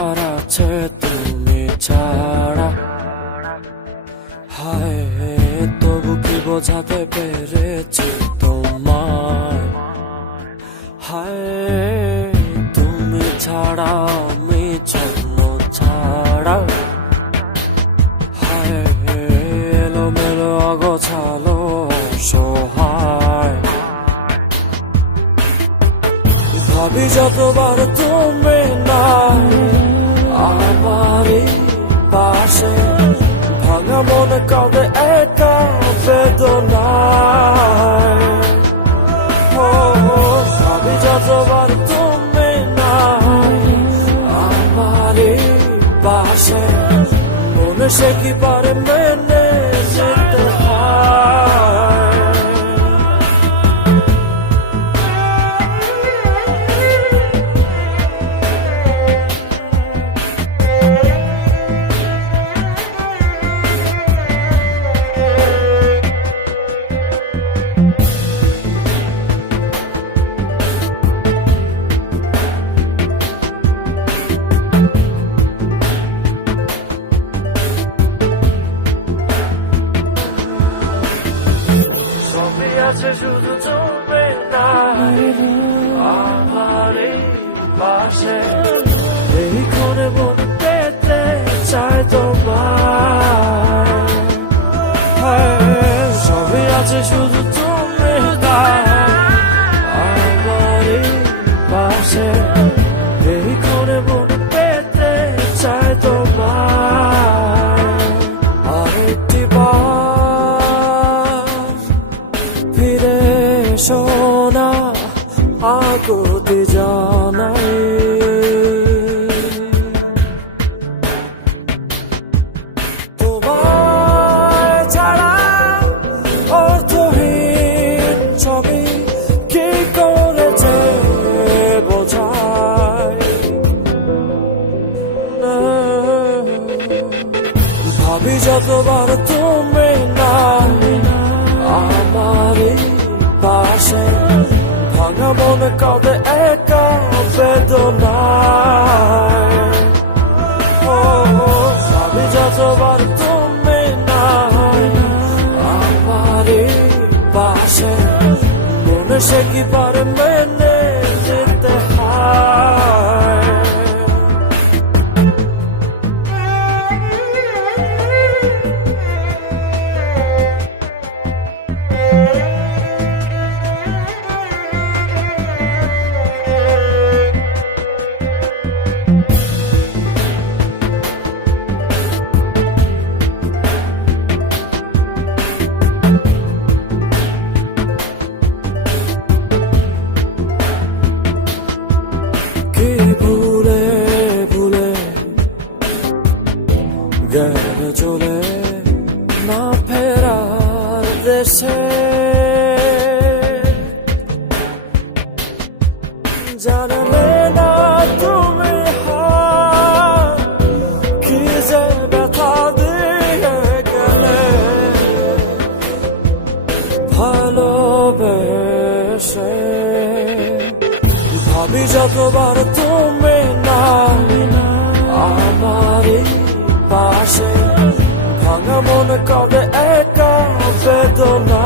আর আছে তুমি ছাড়া। হায় তবু কি বোঝাতে পেরেছি তোমায়, হায় তুমি ছাড়া আমি জন্য ছাড়া। হায় এলোমেলো অগোছালো সহায়, ভাবি যতবার তুমি নাই আমারই পাশে, ভাঙা মনে কাঁদে একা বেদনায়। ভাবি যতবার তুমি নাই আমারই পাশে, মনে সে কি পারে মেনে যেতে হয়। আছে শুধু তুমি নাই আমারই পাশে, এই ক্ষণে মনে পেতে চাই তোমায়। সবই আছে শুধু তুমি নাই আমারই পাশে, এই ক্ষণে মনে পেতে চাই তোমায়। আরেকটি ফিরে সোনা আকুতি জানাই, তোমায় ছাড়া অর্থহীন ছবি কি করেছে বোঝায়। ভাবি যতবার তুমি নাই আমারই পাশে, ভাঙা মনে কাঁদে একা বেদনায়। ভাবি যতবার তুমি নাই আমারই পাশে, মনে সে কি পারে মেনে যেতে হয়। ভুলে ভুলে গেলে চলে না ফেরার দেশে, জানলে না তুমি কি যে ব্যথা দিয়ে গেলে ভালোবেসে। ভাবি যতবার তুমি নাই আমারই পাশে, ভাঙা মনে কাঁদে একা বেদনা।